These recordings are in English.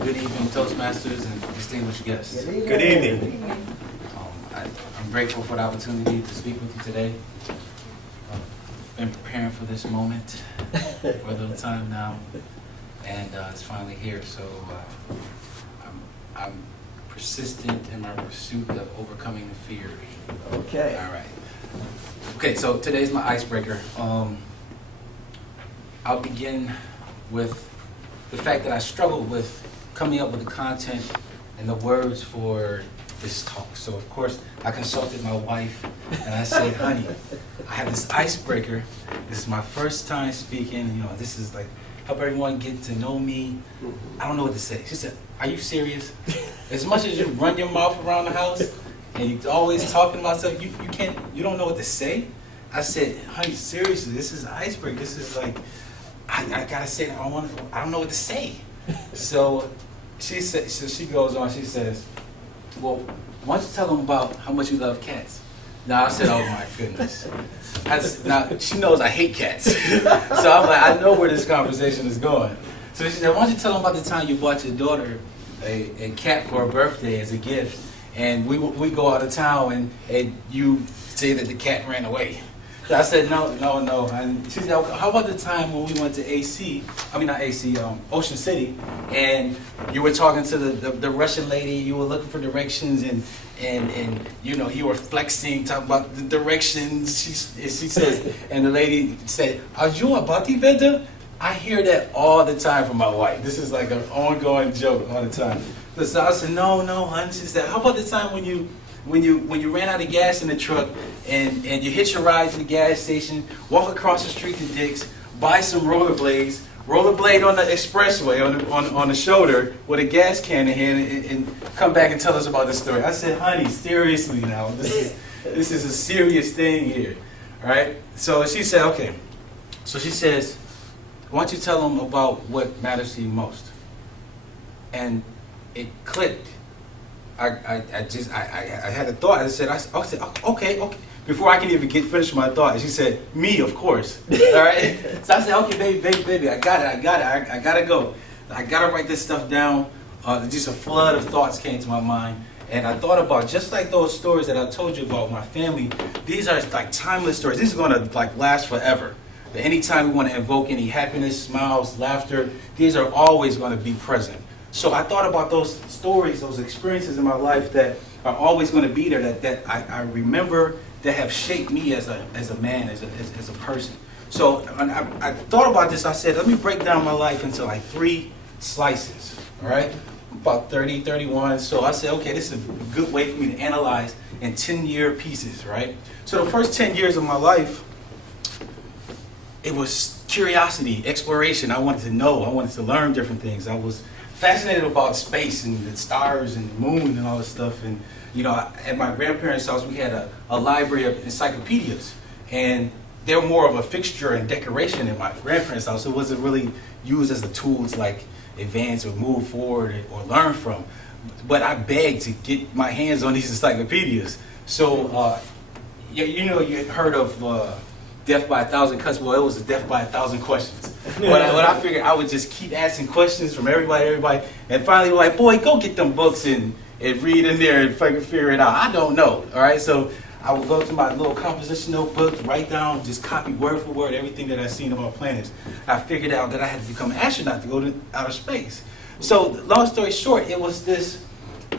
Good evening, Toastmasters and distinguished guests. Good evening. I'm grateful for the opportunity to speak with you today. I've been preparing for this moment for a little time now, and it's finally here. So I'm persistent in my pursuit of overcoming the fear. Okay. All right. Okay, so today's my icebreaker. I'll begin with the fact that I struggled with coming up with the content and the words for this talk. So of course I consulted my wife and I said, honey, I have this icebreaker. This is my first time speaking. You know, this is like help everyone get to know me. I don't know what to say. She said, are you serious? As much as you run your mouth around the house and you're always talking about stuff, you don't know what to say? I said, honey, seriously, this is an icebreaker. This is like, I gotta say, I don't know what to say. So she goes on, she says, well, why don't you tell them about how much you love cats? Now I said, oh my goodness. Now she knows I hate cats. So I'm like, I know where this conversation is going. So she said, why don't you tell them about the time you bought your daughter a cat for her birthday as a gift, and we go out of town and you say that the cat ran away. So I said, no. And she said, how about the time when we went to Ocean City, and you were talking to the Russian lady, you were looking for directions, and you know, you were flexing, talking about the directions. She says, and the lady said, are you a bati vendor? I hear that all the time from my wife. This is like an ongoing joke all the time. So I said, no, honey. She said, how about the time when you ran out of gas in the truck and you hitch a ride to the gas station, walk across the street to Dick's, buy some rollerblades, rollerblade on the expressway on the shoulder with a gas can in hand, and come back and tell us about this story. I said, honey, seriously now, this is a serious thing here, all right? So she said, okay. So she says, why don't you tell them about what matters to you most? And it clicked. I had a thought. I said, okay. Before I can even finish my thought, she said, me, of course. All right. So I said, okay, baby, I got it. I gotta go. I gotta write this stuff down. Just a flood of thoughts came to my mind, and I thought about, just like those stories that I told you about my family. These are like timeless stories. These are gonna like last forever. Anytime we want to invoke any happiness, smiles, laughter, these are always going to be present. So I thought about those stories, those experiences in my life that are always going to be there, that I remember, that have shaped me as a man, as a person. So I thought about this. I said, let me break down my life into like 3 slices, all right? About 30, 31. So I said, okay, this is a good way for me to analyze in 10-year pieces, right? So the first 10 years of my life, it was curiosity, exploration. I wanted to know. I wanted to learn different things. I was fascinated about space and the stars and the moon and all this stuff. And, you know, at my grandparents' house, we had a library of encyclopedias. And they were more of a fixture and decoration in my grandparents' house. It wasn't really used as a tool to, like, advance or move forward or learn from. But I begged to get my hands on these encyclopedias. So, you know, you heard of death by 1,000 cuts. Well, it was a death by 1,000 questions. But I figured I would just keep asking questions from everybody, and finally we're like, boy, go get them books and read in there and figure it out. I don't know, all right? So I would go to my little composition notebook, write down, just copy word for word everything that I've seen about planets. I figured out that I had to become an astronaut to go to outer space. So long story short, it was this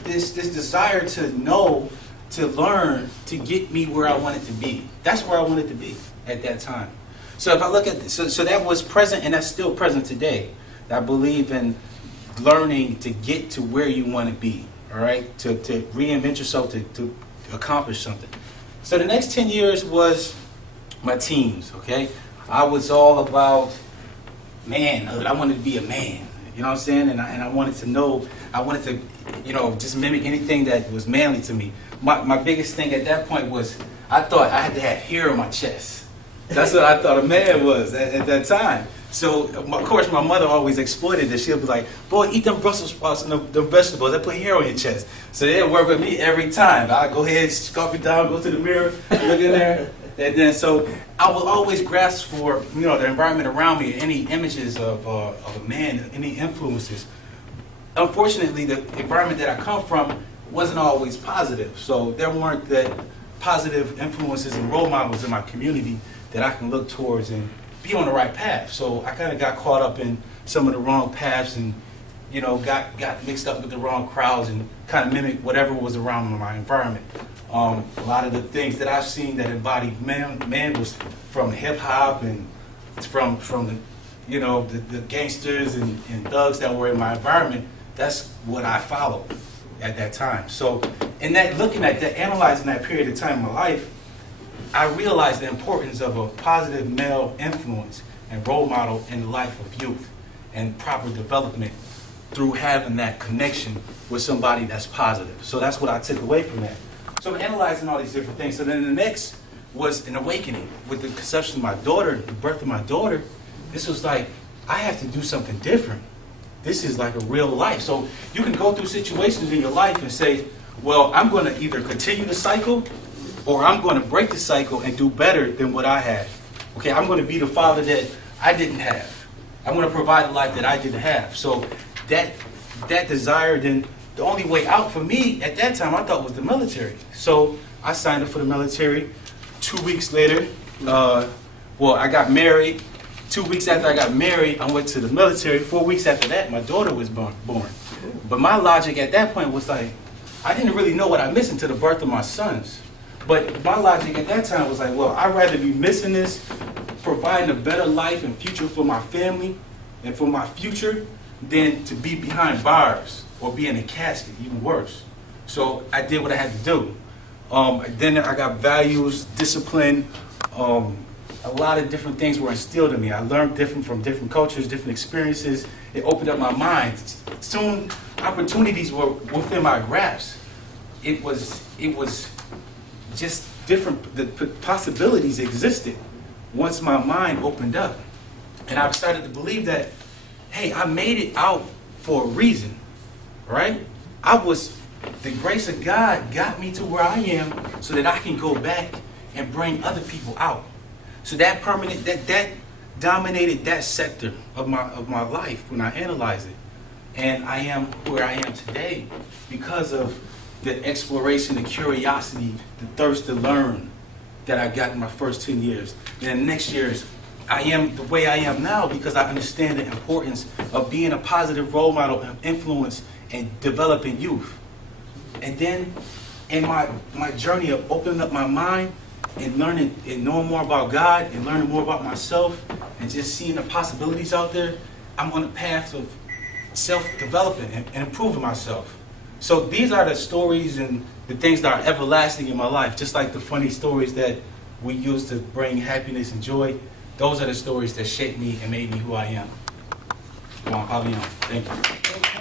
desire to know, to learn, to get me where I wanted to be. That's where I wanted to be at that time. So if I look at so that was present, and that's still present today. I believe in learning to get to where you want to be, all right? To reinvent yourself, to accomplish something. So the next 10 years was my teens, okay? I was all about manhood. I wanted to be a man, you know what I'm saying? And I wanted to know, I wanted to, you know, just mimic anything that was manly to me. My biggest thing at that point was I thought I had to have hair on my chest. That's what I thought a man was at that time. So, of course, my mother always exploited this. She'll be like, boy, eat them Brussels sprouts and them vegetables. That put hair on your chest. So they'd work with me every time. I'd go ahead, scarf it down, go to the mirror, look in there. And then, so I would always grasp for, you know, the environment around me, any images of a man, any influences. unfortunately, the environment that I come from wasn't always positive. So there weren't the positive influences and role models in my community that I can look towards and be on the right path. So I kind of got caught up in some of the wrong paths and, you know, got mixed up with the wrong crowds and kind of mimicked whatever was around in my environment. A lot of the things that I've seen that embodied man was from hip hop and from the, you know, the gangsters and thugs that were in my environment. That's what I followed at that time. So in that, looking at that, analyzing that period of time in my life, I realized the importance of a positive male influence and role model in the life of youth and proper development through having that connection with somebody that's positive. So that's what I took away from that. So I'm analyzing all these different things. So then the next was an awakening with the conception of my daughter, the birth of my daughter. This was like, I have to do something different. This is like a real life. So you can go through situations in your life and say, well, I'm going to either continue the cycle or I'm going to break the cycle and do better than what I had. Okay, I'm going to be the father that I didn't have. I'm going to provide a life that I didn't have. So that desire, then the only way out for me at that time I thought was the military. So I signed up for the military. 2 weeks later, I got married. 2 weeks after I got married, I went to the military. 4 weeks after that, my daughter was born. But my logic at that point was like, I didn't really know what I missed until the birth of my sons. But my logic at that time was like, well, I'd rather be missing this, providing a better life and future for my family and for my future, than to be behind bars or be in a casket, even worse. So I did what I had to do. Then I got values, discipline, a lot of different things were instilled in me. I learned different from different cultures, different experiences. It opened up my mind. Soon, opportunities were within my grasp. It was just different. The possibilities existed once my mind opened up. And I started to believe that, hey, I made it out for a reason, right? The grace of God got me to where I am so that I can go back and bring other people out. So that dominated that sector of my life when I analyzed it. And I am where I am today because of the exploration, the curiosity, the thirst to learn that I got in my first 10 years. And the next years, I am the way I am now because I understand the importance of being a positive role model and influence and developing youth. And then in my journey of opening up my mind and learning and knowing more about God and learning more about myself and just seeing the possibilities out there, I'm on a path of self-development and improving myself. So these are the stories and the things that are everlasting in my life, just like the funny stories that we use to bring happiness and joy. Those are the stories that shaped me and made me who I am. Well, I'll be on. Thank you.